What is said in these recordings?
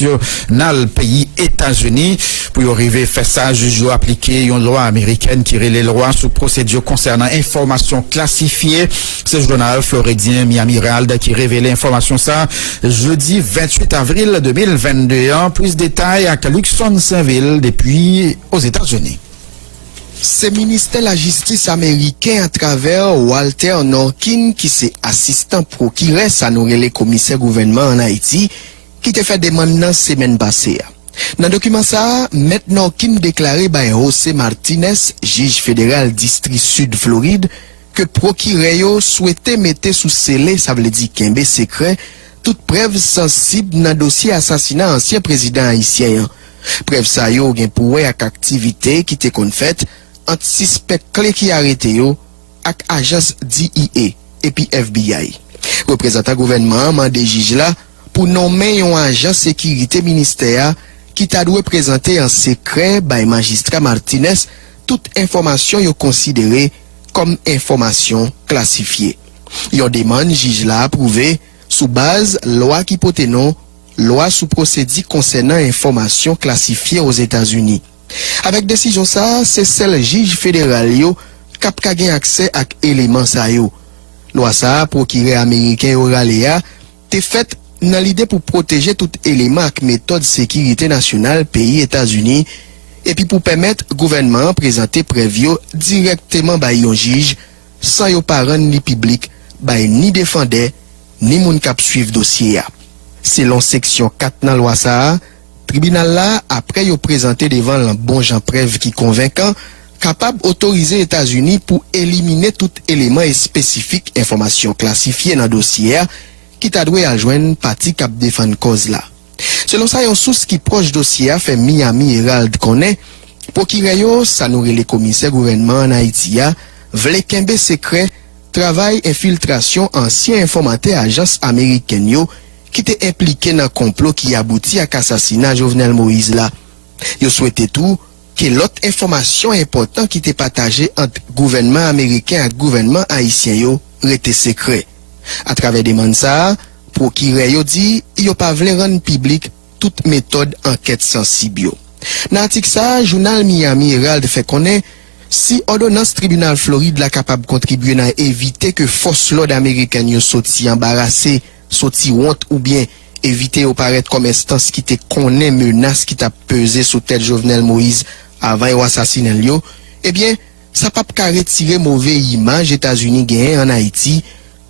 national pays États-Unis. Pour y arriver faire ça, juge doit appliquer une loi américaine qui relève les lois sous procédure concernant informations classifiées. Ce journal floridien Miami Herald qui révélait l'information ça jeudi 28 avril 2022. Plus de détails à Luxon Saint-Ville depuis aux États-Unis. C'est ministère de la Justice américain à travers Walter Norkin qui c'est assistant procureur ça nous les commissaire gouvernement en Haïti qui te fait demande dans semaine passée. Dans document ça, M. Norkin déclaré par José Martinez, juge fédéral district sud Floride, que procureur souhaitait mettre sous scellé, ça veut dire qu'un secret, toute preuve sensible dans dossier assassinat ancien président haïtien. Preuve ça yo gen pour ak activité qui te kon fait entre suspect clé qui arrêté yo ak agence DEA et puis FBI. Représentant gouvernement mandé juge là pour nommer un agent sécurité ministère qui t'a dû présenter en secret by magistrat Martinez toute information yo considérée comme information classifiée. Yon demande juge là approuvé sous base loi qui porte non loi sous procédure concernant information classifiée aux États-Unis. Avec décision ça, c'est celle juge fédéral yo k'ap ka gen accès ak élément ça yo. Loi ça procureur américain Oraléa te fait dans l'idée pour protéger tout élément ak méthode sécurité nationale pays États-Unis et puis pour permettre gouvernement présenter preuve directement by yon juge sans yo parent ni public by ni défendeur ni moun k'ap suivre dossier. Selon section 4 dans loi ça, tribunal là après yo présenté devant un bon Jean preuve qui convaincant capable autoriser États-Unis pour éliminer tout élément et spécifique information classifiée dans dossier qui t'a doué à joindre parti cap défendre cause là. Selon ça, une source qui proche dossier fait Miami Herald connaît procureur ça nous les commissaires gouvernement en Haïti vle kembe secret travail infiltration ancien informateur agence américaine yo qui était impliqué dans complot qui aboutit à l'assassinat Jovenel Moïse là. Yo souhaitait tout que l'autre information importante qui était partagée entre gouvernement américain et gouvernement haïtien yo rete secret. À travers des mandats, procureur yo dit yo pas vle rendre public toute méthode enquête sensible. Dans l'article ça, journal Miami Herald fait connaître si ordonnance tribunal Floride la capable contribuer à éviter que force l'ordre américaine yo sorti embarrassé sorti honte ou bien éviter au paraître comme instance qui te connaît menace qui t'a pesé sous tête Jovenel Moïse avant ou assassiner yo, eh bien ça pas ka retirer mauvaise image États-Unis gain en Haïti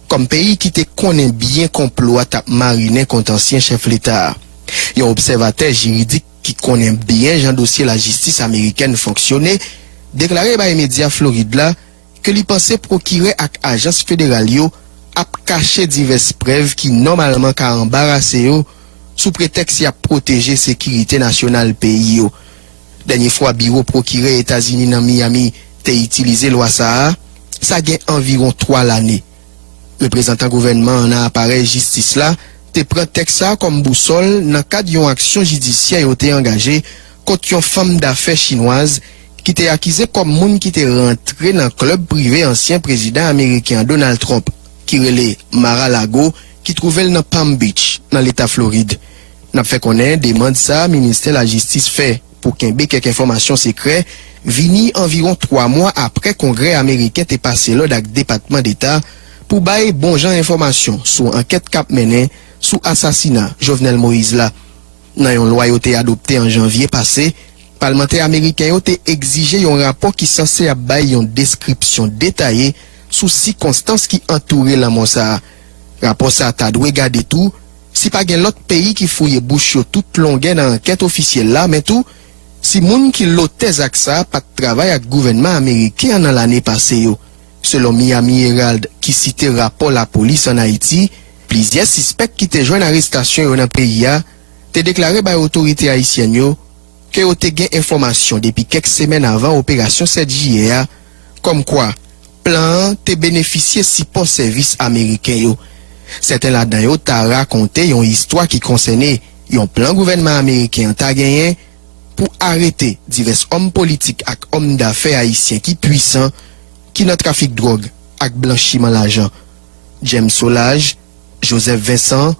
comme pays qui te connaît bien complot à mariner contre ancien chef l'État. Un observateur juridique qui connaît bien Jean dossier la justice américaine fonctionner déclaré par les médias Floride là que li pensait procurer ak agence fédérale yo a caché diverses preuves qui normalement ka embarrassé yo sous prétexte y a protéger sécurité nationale pays yo. Dernière fois bureau procureur États-Unis dans Miami te utilisé loi ça gagne environ 3 l'année. Représentant gouvernement en appareil justice là te prend texte ça comme boussole dans cadre d'une action judiciaire yo te engagé contre une femme d'affaires chinoise qui était accusée comme moun qui était rentré dans club privé ancien président américain Donald Trump qui relait Mar-a-Lago qui trouvait dans Palm Beach dans l'état Floride. N'a fait connaître demande ça ministère de la justice fait pour qu'il y ait quelques informations secrètes vini environ 3 mois après congrès américain t'est passé là avec département d'état pour bailler bon genre information sur enquête cap mené sous assassinat Jovenel Moïse là. Dans une loi qui a adoptée en janvier passé, parlementaire américain ont exigé un rapport qui censé bailler une description détaillée sous circonstances qui entouraient la mort ça. Rapport ça t'a dû garder tout si pas gen l'autre pays qui fouille bouche toute longueur dans enquête officielle là mais tout si moun qui l'otez ak ça pas de travail avec gouvernement américain dans l'année passée yo. Selon Miami Herald qui citait rapport la police en Haïti, plusieurs suspects qui te joint arrestation dans pays a te déclaré par autorité haïtienne yo que yo te gen information depuis quelques semaines avant opération 7 juillet comme quoi plan te bénéficier si pour service américain yo. Certains là-dedans yo t'a raconté une histoire qui concernait un plan gouvernement américain t'a gagné pour arrêter divers hommes politiques et hommes d'affaires haïtiens qui puissants qui dans trafic drogue et blanchiment l'argent. James Solage, Joseph Vincent,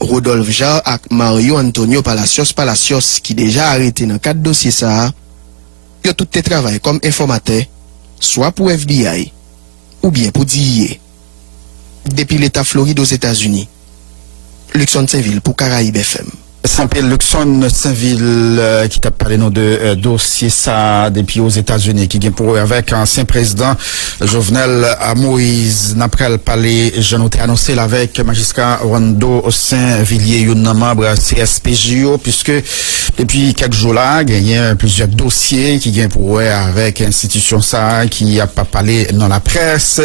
Rodolphe Jarre et Mario Antonio Palacios qui déjà arrêté dans 4 dossiers ça. Yo tout te travail comme informateur, soit pour FBI ou bien pour DIA. Depuis l'État Floride aux États-Unis. Luxon Saint-Ville pour Caraïbes FM. Saint-Pierre Luxon Saint-Ville qui t'a parlé de dossier ça depuis aux États-Unis qui vient pour avec ancien président Jovenel Moïse n'après parler j'ai noté annoncé avec magistrat Wando Saint-Villiers un membre CSPJO puisque depuis quelques jours là il y a plusieurs dossiers qui viennent pour avec institution ça qui a pas parlé dans la presse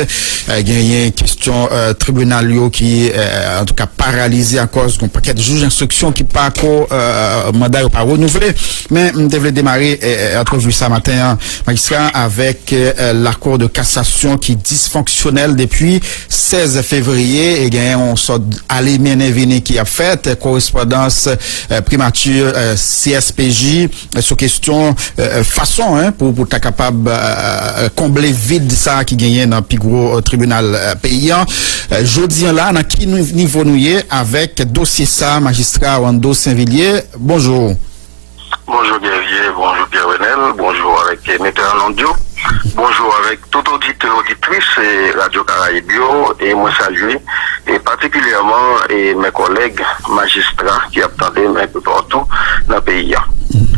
il y a une question tribunal qui en tout cas paralysé à cause d'un paquet de juges d'instruction qui pas mandat pas renouvelé mais on devait démarrer entrevue ce matin magistrat avec la cour de cassation qui est dysfonctionnelle depuis 16 février et gagne on sort aller mener qui a fait correspondance primature CSPJ sur question façon pour ta capable combler vide ça qui gagne dans plus gros tribunal paysan jeudi là dans qui niveau nous avec dossier ça magistrat Wando Saint-Villiers, bonjour. Bonjour Guerrier, bonjour Pierre-Renel, bonjour avec Metteur Landio, bonjour avec tout auditeur, auditrice et Radio Caraïbes et moi saluer et particulièrement mes collègues magistrats qui attendent un peu partout dans le pays.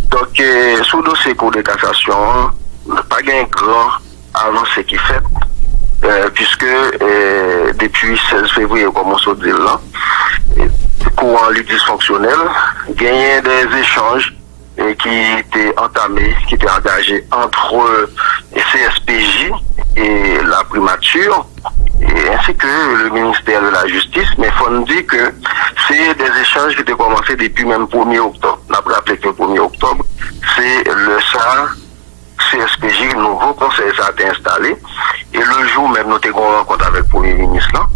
Donc, sous le dossier Cour de cassation, pas un grand avancée qui fait, puisque depuis 16 février, comme on se dit là, courant dysfonctionnel, gagner des échanges qui étaient entamés, qui étaient engagés entre CSPJ et la primature, et ainsi que le ministère de la Justice, mais il faut nous dire que c'est des échanges qui étaient commencés depuis même 1er octobre. On a rappelé que le 1er octobre, c'est le SAR, CSPJ, le nouveau conseil ça a été installé, et le jour même, nous avons une rencontre avec le Premier ministre là,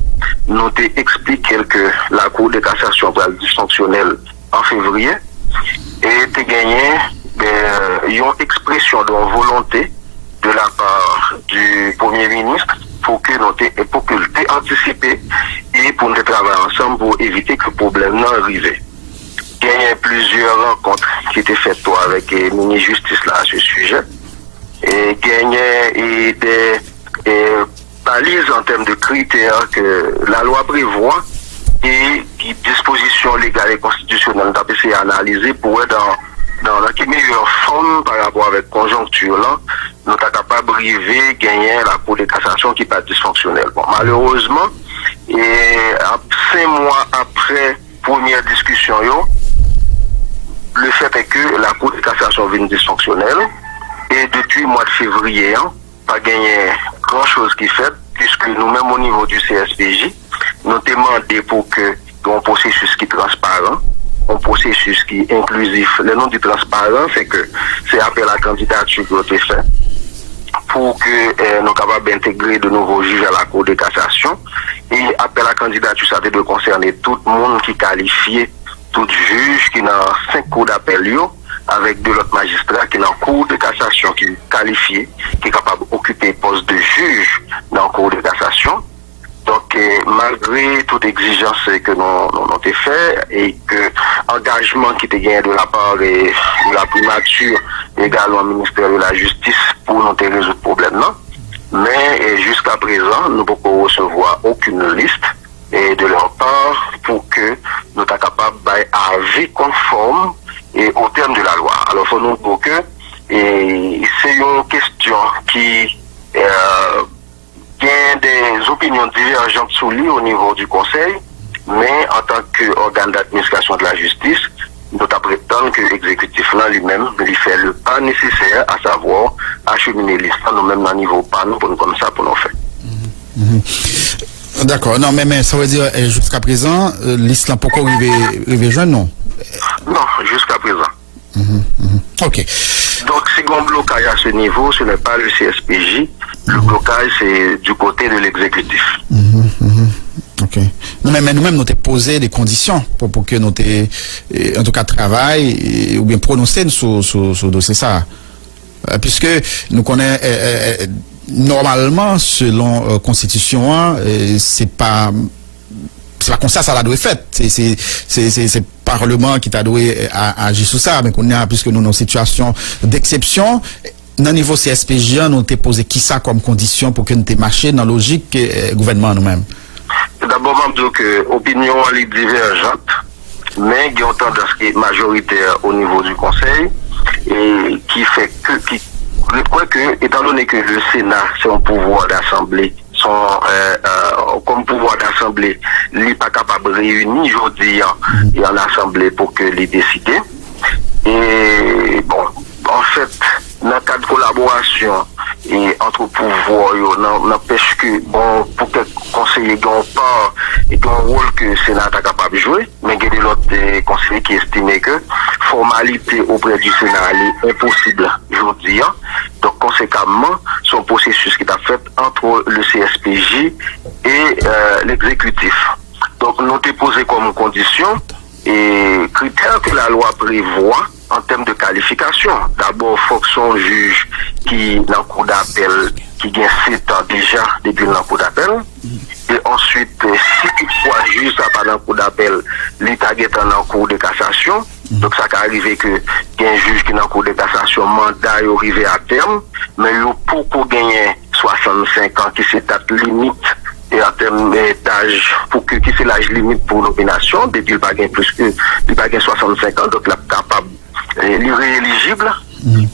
nous avons expliqué que la Cour de cassation va être dysfonctionnelle en février et tu gagné une expression de volonté de la part du Premier ministre pour que nous ayons anticipé et pour nous travailler ensemble pour éviter que le problème n'arrive. Il y a plusieurs rencontres qui étaient faites avec le ministre de la Justice là, à ce sujet et gagné des balises en termes de critères que la loi prévoit et qui dispositions légales et constitutionnelles d'APC analyser pour être dans la meilleure forme par rapport avec conjoncture là, nous sommes capables de gagner la Cour de cassation qui n'est pas dysfonctionnelle. Bon, malheureusement, et 5 mois après première discussion, le fait est que la Cour de cassation vient dysfonctionnelle et depuis le mois de février, pas gagné grand chose qui fait, puisque nous-mêmes au niveau du CSPJ, nous demandons pour que un processus qui est transparent, un processus qui est inclusif. Le nom du transparent, c'est que c'est après la candidature qui a été faite pour que nous soyons capables d'intégrer de nouveaux juges à la Cour de cassation. Et après la candidature, ça doit concerner tout le monde qui est qualifié, tout juge qui est dans 5 cours d'appel, avec de l'autre magistrat qui est dans la Cour de cassation, qui est qualifié, qui est capable d'occuper le poste de juge dans la Cour de cassation. Donc, malgré toute exigence que nous avons fait et que l'engagement qui était gagné de la part de la primature, également au ministère de la Justice pour nous résoudre le problème, non? Mais jusqu'à présent, nous ne pouvons recevoir aucune liste et de leur part pour que nous soyons capables d'avis conforme et au terme de la loi. Alors, il faut nous dire que c'est une question qui il y a des opinions divergentes sous lui au niveau du Conseil, mais en tant qu'organe d'administration de la justice, nous prétendons que l'exécutif là lui-même lui fait le pas nécessaire, à savoir acheminer l'histoire nous-mêmes à niveau pas nous pour nous comme ça pour nous faire. D'accord, non mais ça veut dire jusqu'à présent l'islam pourquoi arriver jeune non? Non, jusqu'à présent. OK. Donc si on blocage à ce niveau, ce n'est pas le CSPJ, le blocage c'est du côté de l'exécutif. OK. Non, mais nous-mêmes, nous t'ai posé des conditions pour que nous t'ai, en tout cas, travail ou bien prononcer sur le dossier ça. Puisque nous connaissons, normalement, selon Constitution, c'est pas c'est pas comme ça l'a doit fait. C'est Parlement qui t'a doué à agir sur ça, mais qu'on est puisque nous dans une situation d'exception. Dans le niveau CSPJ, nous t'ai posé qui ça comme condition pour que nous t'ai marché dans la logique gouvernement nous-mêmes. D'abord, je dis que l'opinion est divergente, mais il y a une tendance qui est majoritaire au niveau du Conseil et qui fait que, étant donné que le Sénat, c'est un pouvoir d'assemblée, comme pouvoir d'assemblée, il n'est pas capable de réunir aujourd'hui en assemblée pour que les décider. Et bon, en fait, dans le cadre de collaboration et entre pouvoirs, n'empêche que, bon, pour que le conseiller n'ait pas un rôle que le Sénat est capable de jouer, mais il y a des autres conseillers qui estiment que formalité auprès du Sénat est impossible aujourd'hui. Donc, conséquemment, son processus qui est fait entre le CSPJ et l'exécutif. Donc, nous t'ai posé comme condition et critères que la loi prévoit en termes de qualification. D'abord, il faut que son juge qui dans le cours d'appel, qui gagne 7 ans déjà depuis le cours d'appel. Et ensuite, si toutefois juge ça pas dans le cours d'appel, l'État est dans le cours de cassation. Donc ça peut arriver que un juge qui est dans le cours de cassation, mandat est arrivé à terme, mais pour qu'on gagne 65 ans, qui c'est date limite, et en termes d'âge, pour que qui c'est l'âge limite pour nomination, depuis il pas gagne plus que il pas gagne 65 ans, donc il est capable il est rééligible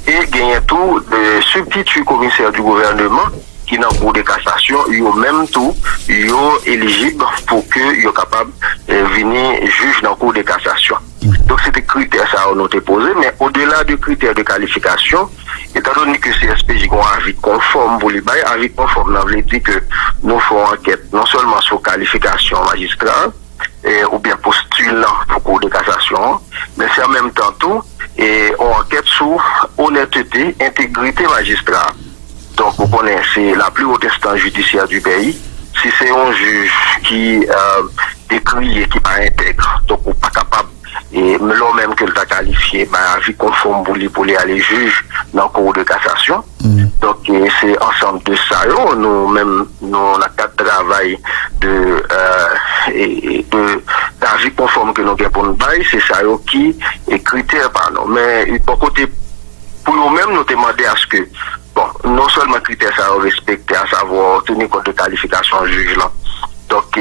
et gagne tout de substitut commissaire du gouvernement qui dans le cours de cassation, il est même tout, il est éligible pour que il est capable de venir juge dans le cours de cassation. Donc c'est des critères ça on a posé, mais au-delà des critères de qualification, étant donné que CSPJ a un avis conforme pour les bails, avis conforme, ça veut dire que nous faisons enquête non seulement sur qualification magistrat, ou bien postulant pour cours de cassation, mais c'est en même temps tout, et on enquête sur honnêteté, intégrité magistrat. Donc, vous connaissez, c'est la plus haute instance judiciaire du pays. Si c'est un juge qui décrit et qui n'est pas intègre, donc on n'est pas capable, et même que le qualifié, avis conforme pour aller juge dans le cours de cassation. Donc, c'est ensemble de ça, nous-mêmes, nous, la cadre de travail d'avis conforme que nous avons pour nous bailler, c'est ça qui est critère par nous. Mais, pour côté, pour nous-mêmes, nous demandons à ce que, bon, non seulement critères ça respecter, à savoir tenir compte de qualification juge là. Donc,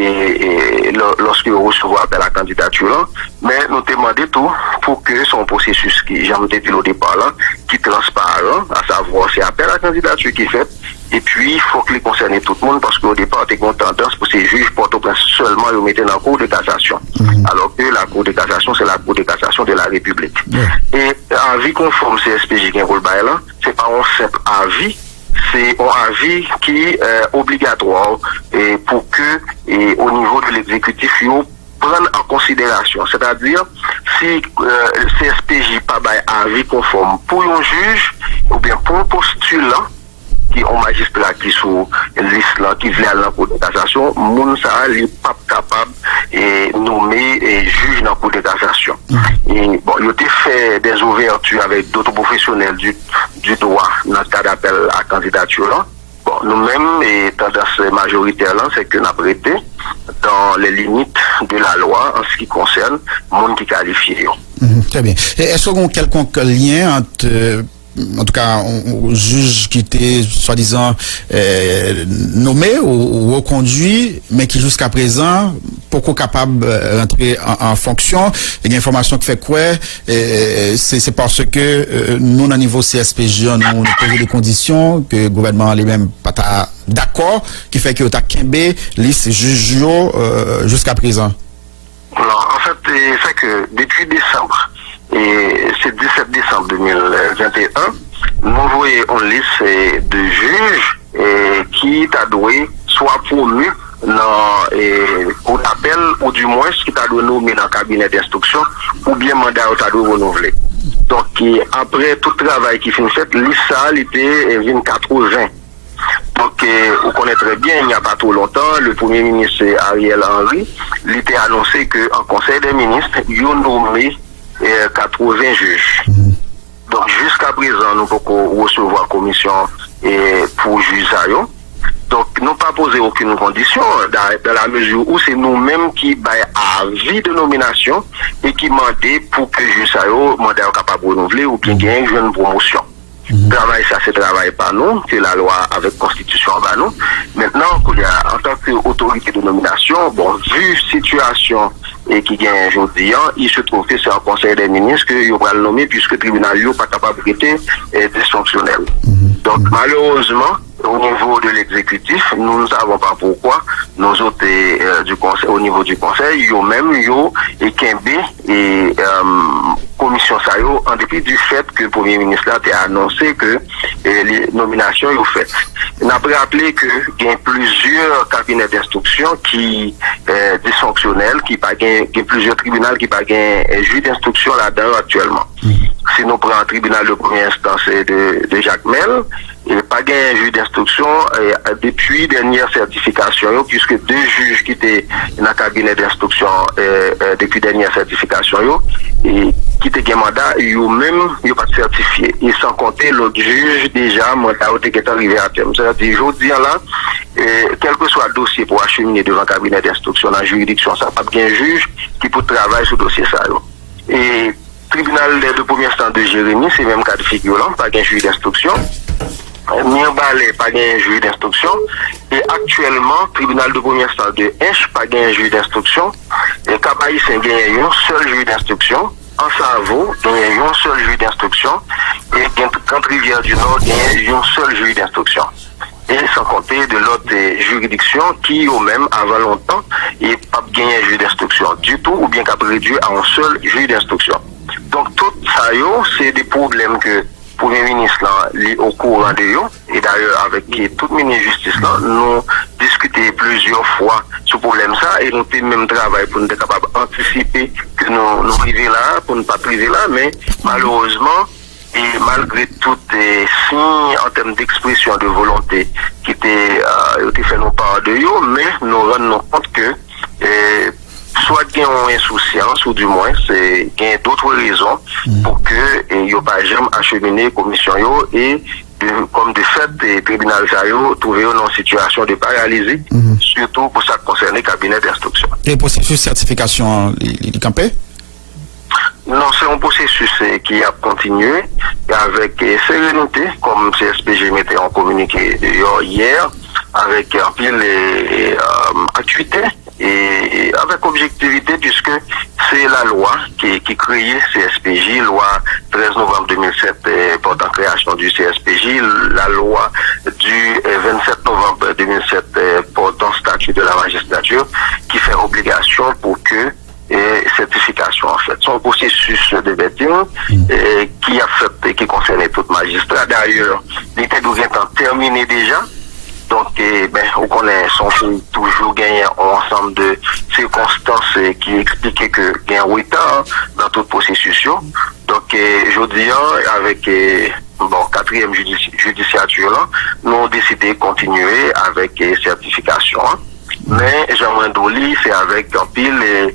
lorsque vous recevez appel à la candidature là, mais nous demandons tout pour que son processus qui, j'ai dit au départ là, qui est transparent, à savoir c'est appel à la candidature qui est fait, et puis il faut que les concerne tout le monde parce qu'au départ, il y a une tendance pour ces juges Port-au-Prince seulement le mettre dans la Cour de cassation. Alors que la Cour de cassation, c'est la Cour de cassation de la République. Et avis conforme CSPJ qui est un rôle là, c'est pas un simple avis, c'est un avis qui est obligatoire et pour que au niveau de l'exécutif, il prenne en considération. C'est-à-dire, si CSPJ pas avis conforme pour un juge ou bien pour un postulant, qui ont magistrat qui sous liste là qui vient à la Cour de cassation, moun ça n'est pas capable et nommer juge dans la Cour de cassation. Et bon, il a fait des ouvertures avec d'autres professionnels du droit dans le cas d'appel à candidature là. Bon, nous-mêmes, et tendance majoritaire là, c'est que nous avons prêté dans les limites de la loi en ce qui concerne le monde qui qualifie. Très bien. Est-ce qu'il y a quelconque lien entre en tout cas, on juge qui était soi-disant nommé ou reconduit, mais qui jusqu'à présent pourquoi capable d'entrer en fonction. Il y a une information qui fait quoi c'est parce que nous, au niveau CSPJ, nous posons des conditions que le gouvernement lui-même pas d'accord, qui fait que tu as Kembe, liste juge jusqu'à présent. Non, en fait, c'est que depuis décembre, et c'est 17 décembre 2021, nous voyons une liste de juges qui t'a doué soit promu dans cour d'appel ou du moins qui t'a doué nommé dans le cabinet d'instruction ou bien mandat t'a doué renouvelé. Donc après tout travail qui finit fait, liste ça était 2080. Donc, vous connaissez très bien, il n'y a pas trop longtemps, le Premier ministre Ariel Henry, il était annoncé qu'en Conseil des ministres, il a nommé 80 juges. Donc jusqu'à présent, nous pouvons recevoir la commission pour juger ça. Donc, nous pas posé aucune condition dans la mesure où c'est nous-mêmes qui baillons avis de nomination et qui demandons pour que juge ça mandat capable de renouveler ou bien gagner une promotion. Travail, ça c'est travail par nous, c'est la loi avec constitution par nous. Maintenant, en tant qu'autorité de nomination, bon, vu situation et qui gagne aujourd'hui, il se trouve que c'est un conseil des ministres qu'il va le nommer puisque le tribunal n'est pas capable d'être dysfonctionnel. Donc, malheureusement, au niveau de l'exécutif, nous ne savons pas pourquoi nos autres du conseil, au niveau du conseil, et Kembe et commission Sayo, en dépit du fait que le Premier ministre a annoncé que les nominations sont faites. On a rappelé que il y a plusieurs cabinets d'instruction qui dysfonctionnels, qui pas plusieurs tribunaux qui pas un juge d'instruction là-dedans actuellement. Si nous prenons un tribunal de première instance de Jacques Mel, et pas un juge d'instruction depuis dernière certification, puisque 2 juges qui étaient dans le cabinet d'instruction depuis dernière certification, et qui étaient un mandat, ils n'ont pas certifié. Et sans compter l'autre juge, déjà, mandat est arrivé à terme. C'est-à-dire, je dis là, quel que soit le dossier pour acheminer devant le cabinet d'instruction dans la juridiction, ça n'a pas un juge qui peut travailler sur le dossier. Ça, et tribunal de première instance de Jérémy, c'est même cas de figure là, pas un juge d'instruction. Mienbalé, pas un juge d'instruction. Et actuellement, tribunal de première instance de Hinch, pas un juge d'instruction. Et Kabaï, c'est un seul juge d'instruction. En Savo, il y a un seul juge d'instruction. Et quand Rivière du Nord, il y a un seul juge d'instruction. Et sans compter de l'autre juridiction qui, au même, avant longtemps, et pas gagné un juge d'instruction du tout, ou bien qu'a réduit à un seul juge d'instruction. Donc, tout ça, c'est des problèmes que le Premier ministre là, au courant de eux, et d'ailleurs avec toute ministre de justice là, nous discuté plusieurs fois ce problème ça, et nous fait même travail pour nous être capables d'anticiper que nous arrivions là, pour ne pas priver là, mais malheureusement, et malgré tout les signes en termes d'expression de volonté qui étaient fait nos part de eux, mais nous rendons compte que soit qu'il y ait une insouciance, ou du moins, c'est qu'il y ait d'autres raisons pour que il n'y ait pas jamais acheminé commission et comme de fait, les tribunaux trouvé dans une situation de paralysie, surtout pour ça qui concerne les cabinets d'instruction. Et le processus de certification, il campé? Non, c'est un processus qui a continué avec sérénité, comme CSPG mettait en communiqué hier, avec un pile acuité et avec objectivité, puisque c'est la loi qui créait CSPJ, loi 13 novembre 2007 portant création du CSPJ, la loi du 27 novembre 2007 portant statut de la magistrature, qui fait obligation pour que certification en fait. Son processus de vetting qui a fait, qui concernait tout magistrat. D'ailleurs, il était terminé déjà. Donc, on connaît son toujours gagné un ensemble de circonstances qui expliquaient que il y a un retard dans tout le processus. Donc, je dis, avec 4e judiciature là, nous avons décidé de continuer avec certification. Mais Jean-Marie Doli, c'est avec un pile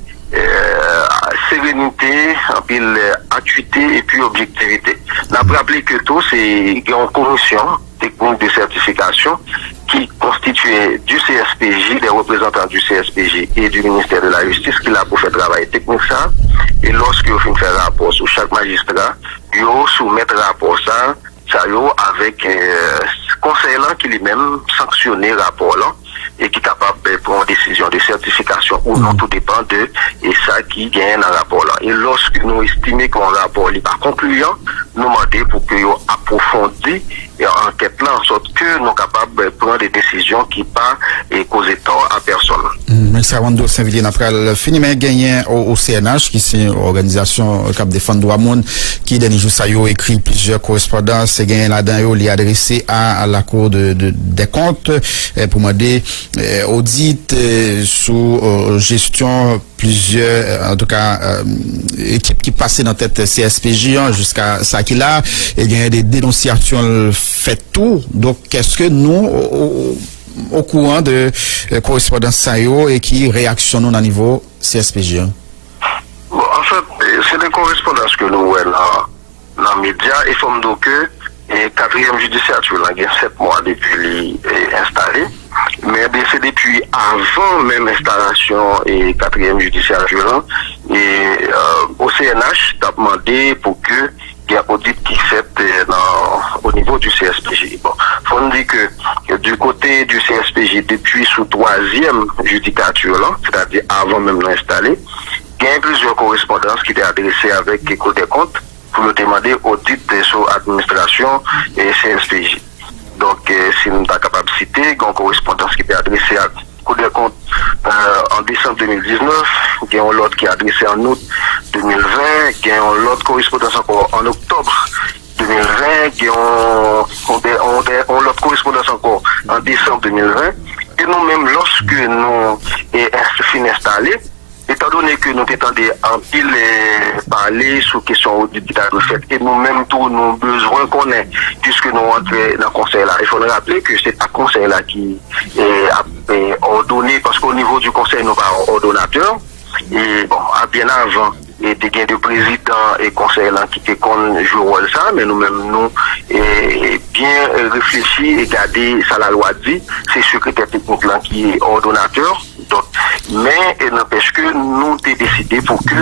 sérénité, un pile acuité et puis objectivité. On a rappelé que tout, c'est une commission technique de certification qui constituait du CSPJ, des représentants du CSPJ et du ministère de la Justice qui l'a pour faire travail technique ça. Et lorsque vous finissez faire rapport sur chaque magistrat, vous soumettez rapport ça avec conseil là qui lui-même sanctionné rapport là et qui est capable de prendre une décision de certification ou non, tout dépend de et ça qui gagne dans le rapport là. Et lorsque nous estimons qu'un rapport n'est pas concluant, nous demandons pour que nous approfondissons enquête là en sorte que nous sommes capables de prendre des décisions qui pas causer tort à personne. Merci Wando Saint-Villiers n'a fini mais gagné au CNH qui c'est une organisation qui défend droit monde qui dernier jour ça yo écrit plusieurs correspondances et gagné là-dedans il est adressé à la Cour des comptes pour demander audit sous gestion plusieurs en tout cas équipes qui passaient dans tête CSPJ jusqu'à ça qu'il a et il y a des dénonciations fait tout. Donc qu'est-ce que nous au courant de correspondance SAIO et qui réactionnent au niveau CSPJ? Bon, en fait, c'est des correspondances que nous voyons dans les médias et forme donc que 4e judiciature, il y a 7 mois depuis installé. mais c'est depuis avant même installation et quatrième judiciaire violent et au CNH t'a demandé pour que il y a audit qui fait au niveau du CSPJ. Bon, faut nous dire que du côté du CSPJ depuis sous troisième judicature là, c'est-à-dire avant même l'installer, il y a plusieurs correspondances qui étaient adressées avec les Cour des comptes pour nous demander audit sur l'administration et CSPJ. Donc, si nous sommes capables de citer, il y a une correspondance qui était adressée à Cour des comptes en décembre 2019, il y a l'autre qui est adressé en août 2020, il y a l'autre correspondance encore en octobre 2020, il y a l'autre correspondance encore en décembre 2020. Et nous-mêmes, lorsque nous sommes installés, étant donné que nous étions en pile parler sur question audit qui a fait, et nous-mêmes, tous nos besoins qu'on a, puisque nous entrons dans le conseil là. Il faut rappeler que c'est un conseil là qui est ordonné, parce qu'au niveau du conseil, nous pas ordonnateur. Et bon, bien avant, il y a des de président et conseil là qui étaient qu'on joue rôle ça, mais nous-mêmes, nous, bien réfléchi et garder ça la loi dit, c'est secrétaire technique là qui est ordonnateur. Donc, mais il n'empêche que nous avons décidé pour que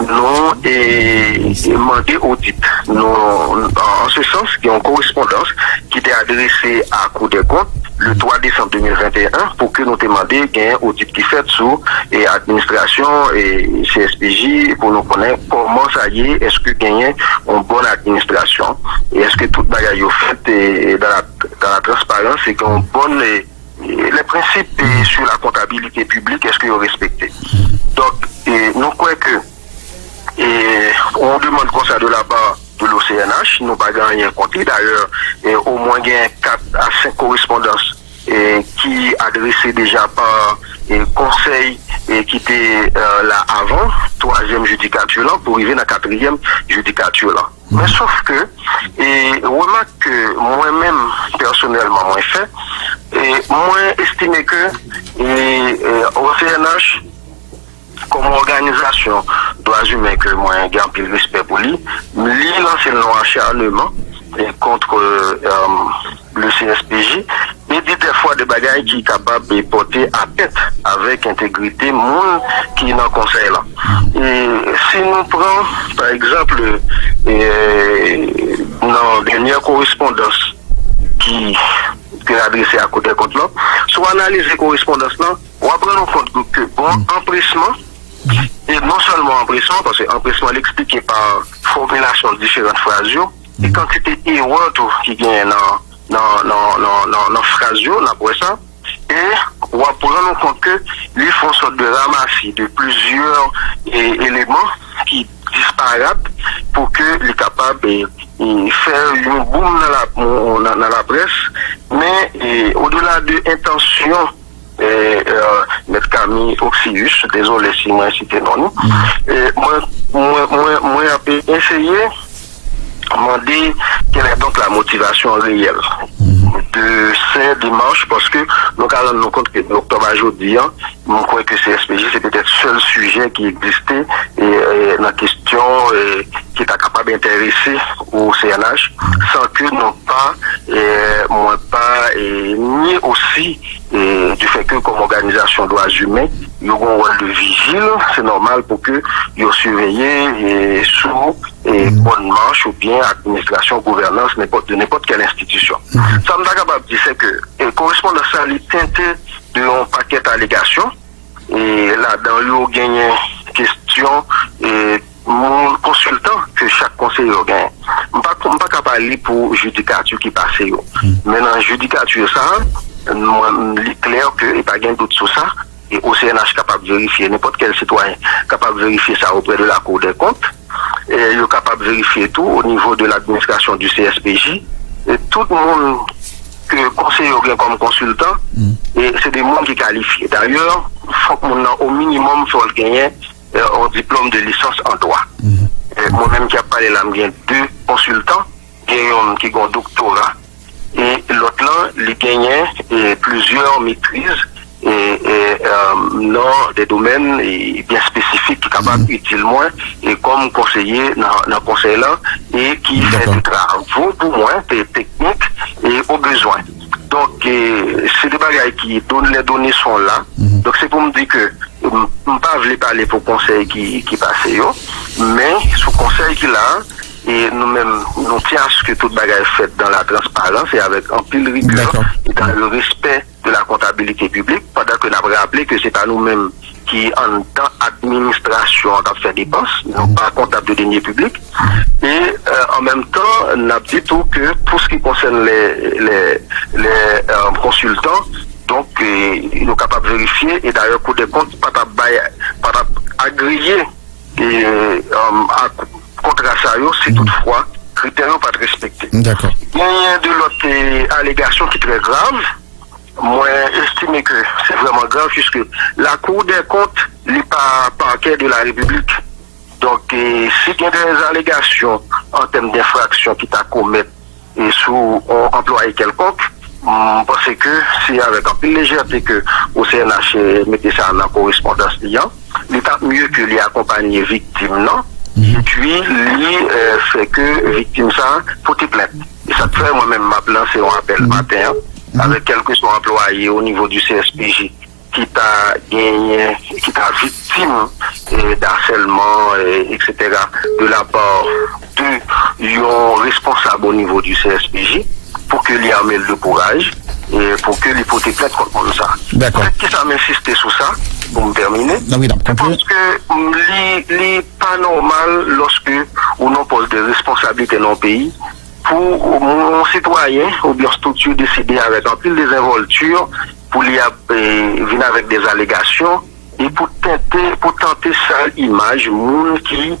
nous demandions audit. En ce sens, il y a une correspondance qui était adressée à la Cour des comptes le 3 décembre 2021 pour que nous demandions un audit qui fait sur l'administration et CSPJ pour nous connaître comment ça y est, est-ce qu'il y a une bonne administration et est-ce que tout le bagage est fait dans la transparence et qu'il y a une bonne... les principes sur la comptabilité publique, est-ce qu'ils sont respectés? Donc, nous croyons que on demande comme ça de la part de l'OCNH, nous pas gagné compte. D'ailleurs, au moins il y a 4 à 5 correspondances qui adressées déjà par conseil qui était là avant, 3e judicature là, pour arriver dans la 4e judicature là. Mais sauf que, remarque que moi-même, personnellement, moi fait, moi estimé que au CNH, comme organisation droits humains que moi j'ai un peu de respect pour lui, lancé un acharnement contre le CSPJ et dit des fois des bagailles qui sont capables de porter à tête avec intégrité monde qui est dans le conseil là. Et si nous prenons par exemple dans la dernière correspondance qui est adressée à côté de compte là, soit analyser correspondance là, on va prendre en compte que bon empressement. Et non seulement empressement, parce que empressement l'expliqué par formulation de différentes phrases, et quantité d'erreurs qui gagnent dans phrases, après ça, et on va prendre en compte que lui font sorte de ramassis de plusieurs éléments qui disparaissent pour que les capables de faire un boom dans la presse, mais au-delà de intention. Maître Camille Oxius, désolé si moi cité non. Moi j'ai essayé de demander quelle est donc la motivation réelle de ces démarches parce que nous avons nous compte que l'octobre aujourd'hui, nous croyons que CSPJ c'est peut-être le seul sujet qui existait et la question qui est capable d'intéresser au CNH sans que non pas moi pas ni aussi du fait que comme organisation droits humains ils ont un rôle de vigile, c'est normal pour que ils surveillent sous bonne marche ou bien administration, gouvernance de n'importe quelle institution. Ça me capable de dire c'est que correspond à ça les teinté de un paquet d'allégations et là dans le gagné question mon consultant que chaque conseiller gagne. On pas capable parler pour judicature qui passe mais dans judicature ça il est clair que il pas gain doute sur ça et au CNH capable de vérifier n'importe quel citoyen capable de vérifier ça auprès de la Cour des comptes et il est capable de vérifier tout au niveau de l'administration du CSPJ et tout le monde que conseiller comme consultant et c'est des gens qui qualifient. D'ailleurs, faut qu'on au minimum faut gagner un diplôme de licence en droit. Moi-même qui a parlé là, j'ai 2 consultants qui ont un doctorat et l'autre là, il gagne plusieurs maîtrises dans des domaines bien spécifiques qui sont capables utilement et comme conseiller dans le conseil là et qui fait des travaux pour moi techniques et aux besoins. Donc c'est des bagages qui donnent, les données sont là. Donc c'est pour me dire que je ne pas parler pour conseil qui passe, mais sous conseil qu'il a, et nous-mêmes, nous tenons à ce que tout bagage est fait dans la transparence et avec un pile rigueur et dans le respect de la comptabilité publique, pendant que nous avons rappelé que c'est pas nous-mêmes qui, en tant administration, on fait des dépenses, non pas comptable de deniers publics. Et en même temps, on a dit tout que pour ce qui concerne les consultants, donc ils sont capables de vérifier, et d'ailleurs, Cour des comptes, pas agréer et contrat ça, c'est toutefois critères pas respectés. D'accord. Il y a de l'autre allégation qui est très grave. Moi, j'estime que c'est vraiment grave puisque la Cour des comptes n'est pas parquet de la République. Donc, s'il y a des allégations en termes d'infraction qui t'a commis et sous employé quelconque, je pense que c'est avec un peu de légèreté que au CNH mettez ça en correspondance client. L'état mieux que les accompagner victimes, non? Et puis, lui, fait que victime ça, faut te plaindre. Et ça te fait moi-même ma lancé un appel matin avec quelques employés au niveau du CSPJ qui t'a gagné, qui t'a victime d'harcèlement, etc. de la part de responsable au niveau du CSPJ pour que lui amène le courage et pour que lui porte plainte contre ça. D'accord. Qui ça m'insiste sur ça, pour me terminer. Non, oui, je pense que n'est pas normal lorsque on pose des responsabilités dans le pays pour mon citoyen ou bien structure décider avec un pile désinvolture pour lui venir avec des allégations et pour tenter sa image monde qui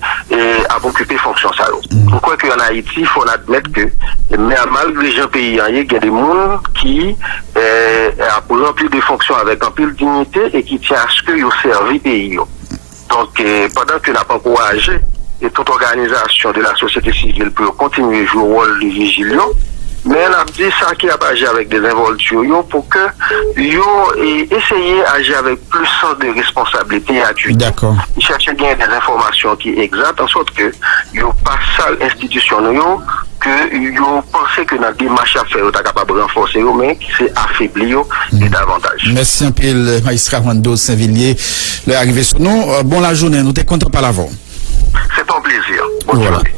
a occupé fonction ça. Pourquoi qu'en Haïti, il faut admettre que mais malgré les gens pays, il y a des gens qui a rempli des fonctions avec un peu de dignité et qui tient à ce qu'ils servi pays. Donc pendant que n'a pas encouragé et toute organisation de la société civile peut continuer à jouer le rôle de vigilant, mais on a dit ça qui a agi avec des involtures pour que essayer d'agir avec plus sens de responsabilité et attitude. D'accord. Ils cherchent à gagner des informations qui exactes en sorte que ils n'ont pas sale institution que ils pensent que notre démarche à faire est capable de renforcer mais qui s'est affaibli et davantage. Merci un peu le magistrat Wando Saint-Villiers. L'arrivée sur nous. Bon la journée, nous t'es content par l'avant. C'est un plaisir. Bonne journée.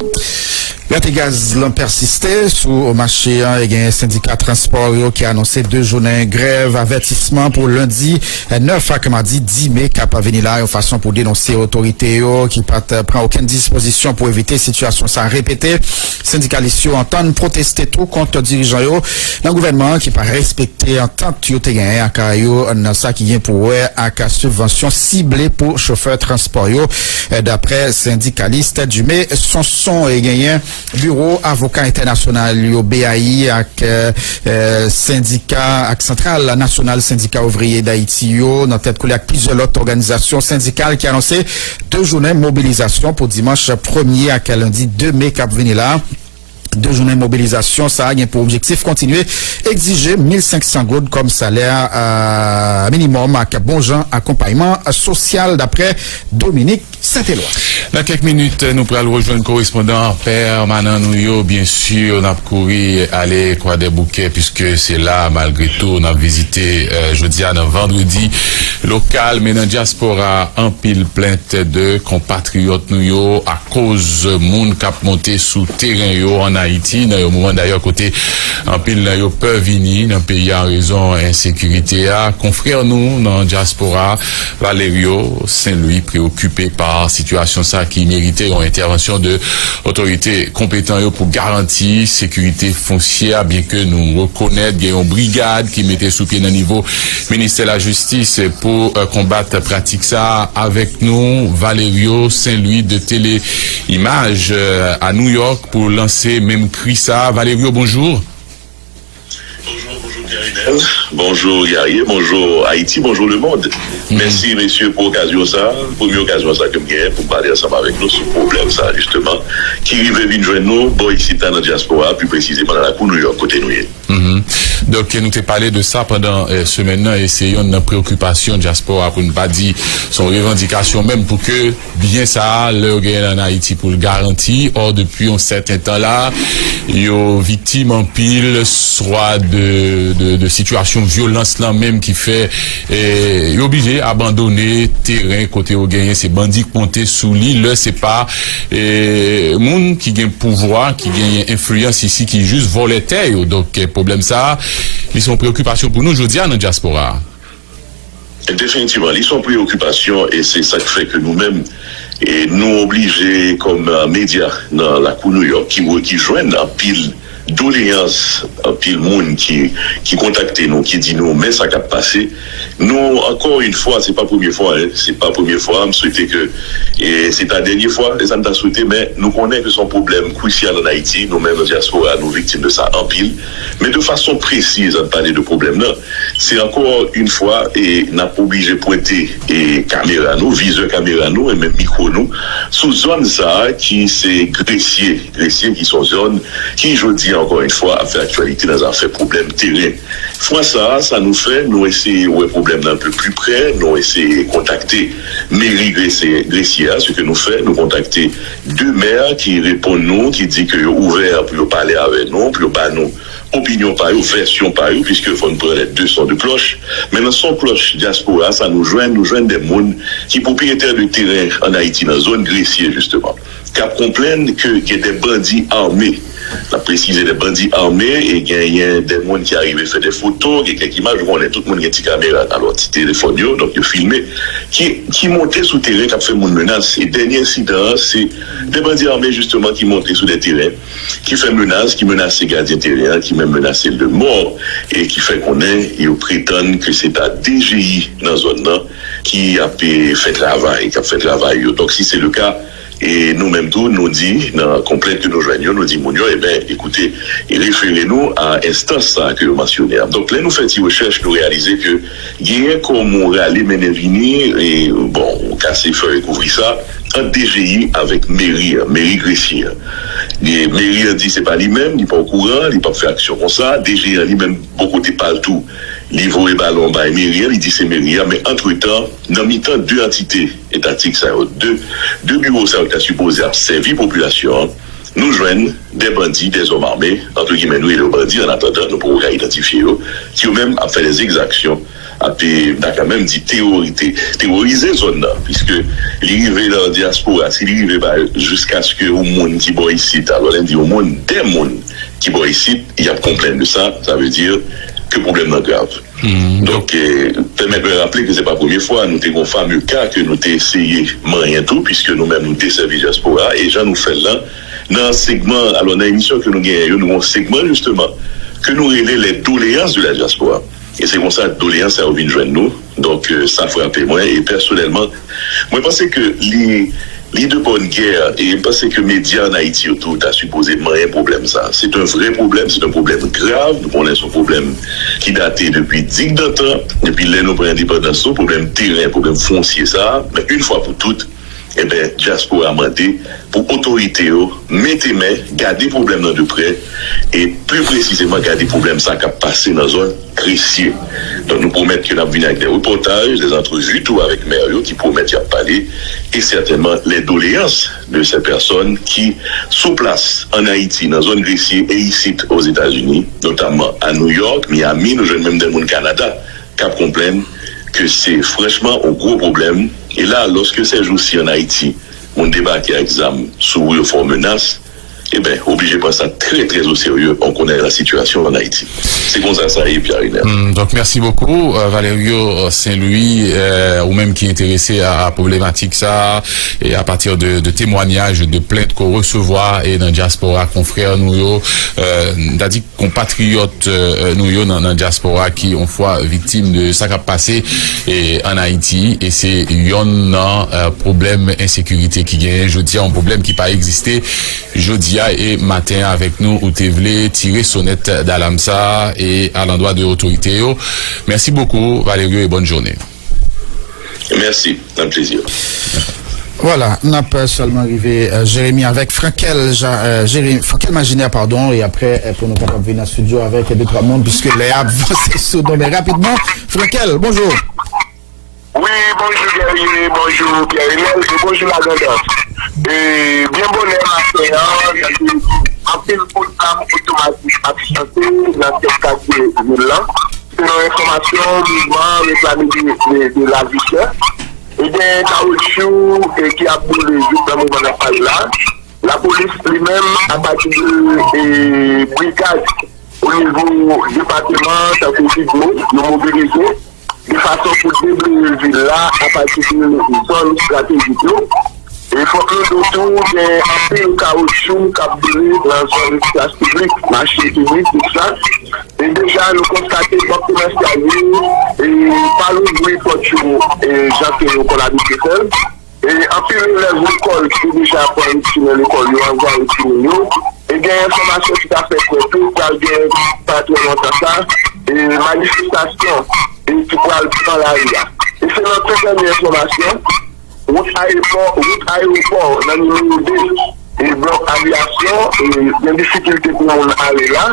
Le gaz l'ont persisté au marché et un syndicat transport qui a annoncé 2 journées grève avertissement pour lundi 9 à mardi 10 mai qui a venir là en façon pour dénoncer l'autorité qui ne prend aucune disposition pour éviter situation ça répéter. Syndicalistes entendent protester tout contre dirigeants le gouvernement qui pas respecter en tant que tu gagné à caillou ça qui vient pour à subvention ciblée pour chauffeurs transport d'après syndicalistes du mai son et gagné bureau avocat international au BAI avec syndicat avec centrale nationale syndicat ouvrier d'Haïti dans tête collègue plusieurs autres organisations syndicales qui a annoncé 2 journées de mobilisation pour dimanche 1er à lundi 2 mai cap venir là. 2 journées de mobilisation, ça a pour objectif continuer exiger 1500 gouttes comme salaire minimum avec bon genre accompagnement social d'après Dominique Saint-Éloi. Dans quelques minutes, nous pourrons rejoindre correspondant permanent nous bien sûr, on a couru aller quoi des bouquets puisque c'est là malgré tout on a visité jeudi à vendredi local mais dans diaspora en pile plainte de compatriotes nous à cause monde cap monter sous terrain yo en Haïti dans le moment d'ailleurs côté en pile yo peur venir dans pays en raison insécurité a confrère nous dans diaspora Valerio Saint-Louis préoccupé par situation ça qui méritait une intervention de autorités compétentes pour garantir sécurité foncière bien que nous reconnaître qu'il y a une brigade qui mettait sous pied dans niveau ministère de la justice pour combattre pratique ça avec nous Valerio Saint-Louis de Télé Image à New York pour lancer même cri ça. Valerio, bonjour. Bonjour Yarié, bonjour Haïti, bonjour le monde. Merci messieurs pour l'occasion ça, première occasion ça que j'ai pour parler ensemble avec nous sur le problème ça justement qui arrive venir joindre nous bon ici dans la diaspora plus précisément dans la cour New York côté nous. Donc nous t'ai parlé de ça pendant semaine essayons une préoccupation diaspora pour ne pas dire son revendication même pour que bien ça le gain en Haïti pour le garantir. Or depuis un certain temps là, yo victime en pile soit de situation situation violence là même qui fait obligé abandonner terrain côté au gagner c'est bandits qui montent sous l'île c'est pas monde qui gagne pouvoir qui gagne influence ici qui juste vole terre donc problème ça ils sont préoccupations pour nous aujourd'hui dans diaspora. Définitivement, ils sont préoccupations et c'est ça qui fait que nous-mêmes et nous obligés comme médias dans la cour New York qui joignent en pile doléances, en pile monde qui contacte nous, qui dit nous mais ça a passé. Nous encore une fois, c'est pas la première fois, c'est pas la première fois, je souhaitais que et c'est la dernière fois, les amis souhaité, mais nous connaissons que son problème crucial en Haïti, nous-mêmes en diaspora, nous victimes de ça en pile, mais de façon précise de parler de problème là. C'est encore une fois et n'a pas obligé de pointer et caméra nous, viseur caméra nous et même micro nous sous zone ça qui c'est Gressier qui sont zones qui je dis encore une fois a fait actualité dans un fait problème terrain. Fois ça nous fait nous essayer ouais problème un peu plus près, nous essayer contacter mairie Gressier ce que nous fait nous contacter deux maires qui répondent nous qui dit que ouvert pour parler avec nous pour pas nous opinion par eux, version par eux, puisque faut nous prendre les deux sons de cloche. Maintenant, son cloche diaspora, ça nous joint des mondes qui propriétaires de terrain en Haïti, dans la zone Gressier, justement, qui comprennent qu'il y a des bandits armés. On a précisé des bandits armés et il y a des gens qui arrivent à faire des photos, il y a quelques images où on est tout le monde qui a une caméra, alors petit téléphone, donc ils filmé, qui montaient sous terrain, qui a fait mon menace. Et dernier incident, c'est des bandits armés justement qui montaient sous des terrains, qui fait menace, qui menacent les gardiens terrain, qui même menacent de mort et qui fait qu'on est, ils prétendent que c'est la DGI dans la zone là qui a fait travail, Donc si c'est le cas, et nous-mêmes tout nous dit dans la complainte que nous joignons nous dit Mounio eh ben écoutez référez-nous à instance ça que vous mentionnez. Donc là nous faisons une recherche nous réaliser que gagne comme on aller mener venir et bon casser feu et couvrir ça en DGI avec mairie Gressier. Les mairie dit c'est pas lui-même, il pas au courant, il pas faire action comme ça, DGI lui-même beaucoup de partout. Livre et ballon by Myriam, il dit c'est Myriam, mais entre-temps, dans mi-temps, deux entités étatiques, ça, deux bureaux, ça, qui a supposé servir la population, nous joignent des bandits, des hommes armés, entre guillemets, nous et les bandits, en attendant, nous pourrons identifier eux, qui eux-mêmes ont fait des exactions, a quand même dit théoriser zone là, puisque l'arrivée dans la diaspora, si l'arrivée jusqu'à ce que au monde qui boit ici, alors on dit au monde, des mondes qui boit ici, il y a complaint de ça, ça veut dire que problème non grave. Donc, permettez de rappeler que c'est pas la première fois, nous avons un fameux cas que nous avons essayé rien tout, puisque nous-mêmes nous desservons diaspora, et Jean nous fait là, dans un segment, alors dans l'émission que nous gagnons, nous avons un segment justement, que nous relèvons les doléances de la diaspora. Et c'est comme ça, doléances, ça revient joindre nous. Donc, ça frappe moi, et personnellement, moi, je pense que les deux bonnes guerres, et parce que les médias en Haïti autour a supposé un problème ça. C'est un vrai problème, c'est un problème grave. Nous connaissons un problème qui datait depuis 10 ans, depuis l'indépendance, un problème terrain, un problème foncier ça. Mais une fois pour toutes, eh bien, diaspora a demandé pour autorité, mettez main, gardez problème de près, et plus précisément, gardez problème ça qui a passé dans la zone Gressier. Donc, nous promettons que nous venons avec des reportages, des entrevues, tout avec Mario, qui promettent de parler, et certainement les doléances de ces personnes qui, sous place en Haïti, dans la zone Gressier, et ici aux États-Unis, notamment à New York, Miami, nous jeunes même dans le Canada, qui complainent que c'est franchement un gros problème. Et là, lorsque ces jours-ci en Haïti, on débarque à examen sous une forme menace, eh bien, obligé de prendre ça très, très au sérieux. On connaît la situation en Haïti. C'est comme ça, ça y est, Pierre-Hélène. Donc, merci beaucoup, Valerio Saint-Louis, ou même qui est intéressé à la problématique ça, et à partir de témoignages, de plaintes qu'on recevoir, et dans diaspora, confrères nous, c'est-à-dire compatriotes nous, dans la diaspora, qui ont fois victimes de ça qui a passé en Haïti, et c'est un problème insécurité qui gagne, je dis un problème qui pas existé, je dis et matin avec nous où t'es voulu tirer sonnette d'alamsa et à l'endroit de l'autorité. Merci beaucoup Valérie et bonne journée. Merci, un plaisir. Voilà, on n'a pas seulement arrivé Jérémy avec Frankel Maginaire, pardon, et après pour nous capables venir dans le studio avec deux trois mondes puisque les avancent sous donc mais rapidement. Frankel, bonjour. Oui, bonjour Guerrier, bonjour Pierre-Hélène, bonjour la grandeur. Et bien bonheur à séance, en fait, le programme automatique accenté dans ce cadre là. selon l'information, mouvement réclamé de la vie. Et bien, caoutchouc qui a brûlé juste dans le moment de là. La police lui-même, à partir de brigades au niveau département, ça fait Figo, nous mobilisons de façon pour déblayer la ville là à partir de zone stratégique. Et il faut que autour d'un peu de caoutchouc qui a brûlé dans la zone place publique, marché public, tout ça. Et déjà, nous constatons que commercialisé et pas le bruit pour et gens qu'on a dit seul. Et en plus, les écoles qui déjà pour utiliser l'école, ils envoient utiliser. Et il y a une information qui a fait que tout le pas trop longtemps ça, et manifestation, et qui pourra le dans la rue. Et c'est notre dernière information. Route aéroport, dans le numéro 2, et bloc aviation, et il y a des difficultés pour nous aller là.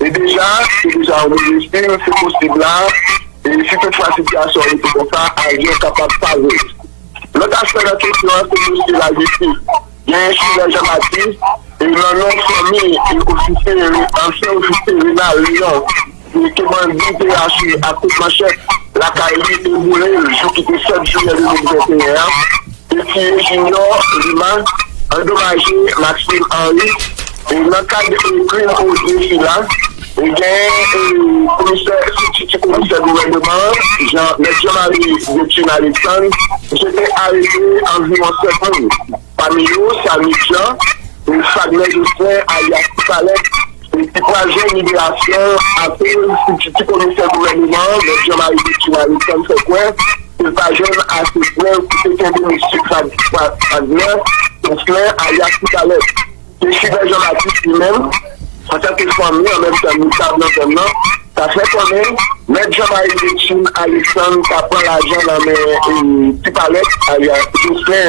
Et déjà, on nous espère, c'est possible là, et si toutefois la situation est comme ça, avion capable de parler. L'autre aspect de la question, c'est la justice. Il y a un chef Jean-Baptiste, et il y a une famille, ancien officier rénal, Lyon, qui m'a dit PHU à toute ma chef, la Kaili est boulée le jour qui était 7 juillet 2021, et qui est junior, Lima, endommagé Maxime Henry, et dans le cadre de crime au défi là, il y a un commissaire gouvernement, Jean-Marie Bétune Alexandre, j'étais arrêté environ 7 ans. Parmi nous, Samy Jean, et Fagner Justin, alias Palais, et qui projet libération, après le petit commissaire gouvernement, Jean-Marie Bétune Alexandre, c'est quoi? Il pas jeune assez clair, qui était un de M. Fagner, alias Palais. Et je suis Jean-Baptiste lui-même. En tant que famille, en même temps, nous savons maintenant, ça fait qu'on est, M. Jean-Marie Bétune Alexandre, qui prend l'argent dans mes petits palettes, alias Justin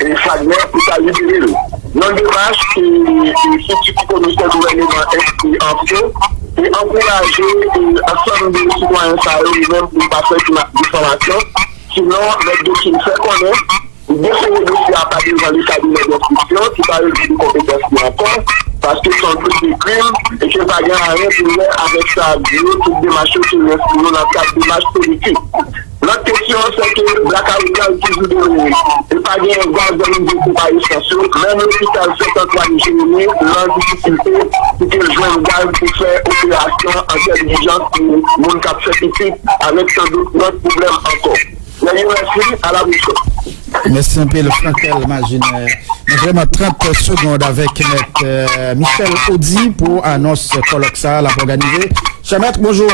et Fagner, pour ta libérer. Non de marche, ce petit commissaire gouvernement est en feu, et encourager l'ensemble des citoyens sahariens même pour passer une formation. Sinon, les dossiers fait qu'on est, défaut de dossier à partir dans les cabinets d'instruction, qui parlent de compétences encore, parce que sont tous des crimes et que pas rien à rien pour avec ça, toutes des démarches qui nous dans le cadre de démarches politiques. L'autre question, c'est que Black Africa est toujours donné. Et pas bien un gaz de l'université pour Paris Station, même l'hôpital Saint-Antoine de Chénier, leur difficulté, c'est qu'il joue un gaz pour faire opération en termes d'urgence pour mon cap fait avec sans doute notre problème encore. Merci à la bouche. Merci un peu, le Frankel, imagine. Vraiment 30 secondes avec Michel Audi pour annonce colloque ça, la organiser. Cher maître, bonjour.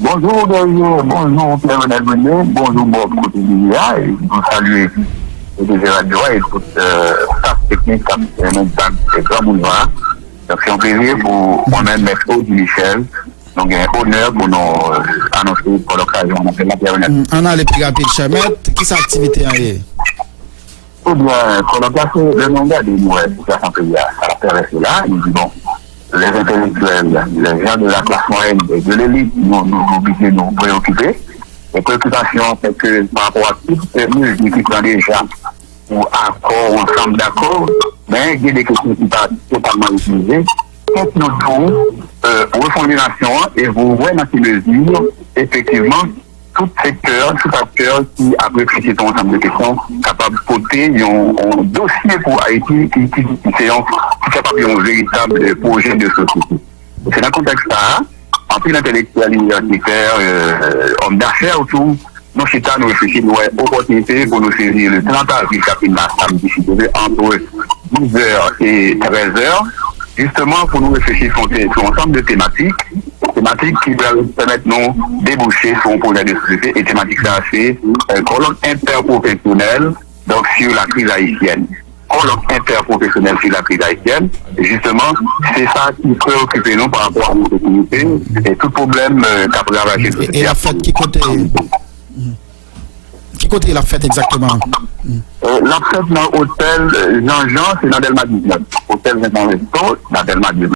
Bonjour, bonjour Pierre-Renel Menet, bonjour Bob Cotidia, et vous saluez les radios et toute staff technique, c'est grand mouvement. Donc c'est un plaisir pour moi-même, maître Audi Michel. Donc, un honneur pour nous annoncer pour l'occasion. On appelle la Pierre-Renel. On a les plus rapides, cher maître. Qui est activité en est? Eh bien, pour l'occasion, le nom de nouvelles, ça intéresse là. Ils disent, bon, les intellectuels, les gens de la classe moyenne, de l'élite, nous préoccuper. Les préoccupations, c'est que par rapport à toutes ces mesures qui sont déjà pour accord, ensemble d'accord, mais il y a des questions qui ne sont pas totalement utilisées. Quand nous trouvons reformulation et vous voyez dans ces mesures, effectivement, tout secteur, tout acteur qui a réfléchi sur un ensemble de questions, capable de porter un dossier pour Haïti qui est capable d'un véritable projet de société. C'est dans le contexte-là, en plus d'intellectuels universitaires, hommes d'affaires autour, nous réfléchissons, nous avons opportunité pour nous saisir le 30 avril, samedi, entre 12h et 13h, justement pour nous réfléchir sur un ensemble de thématiques qui doivent permettre de nous déboucher sur un projet de société, et thématique ça c'est colloque interprofessionnel donc sur la crise haïtienne. Colloque interprofessionnel sur la crise haïtienne, et justement c'est ça qui préoccupe nous par rapport à notre sécurité et tout problème qu'a ravagé. Et la fête qui côté la fête exactement? La fête dans l'hôtel Jean-Jean, c'est dans Delma 19. Hôtel Vincent Resto, dans Delma 19.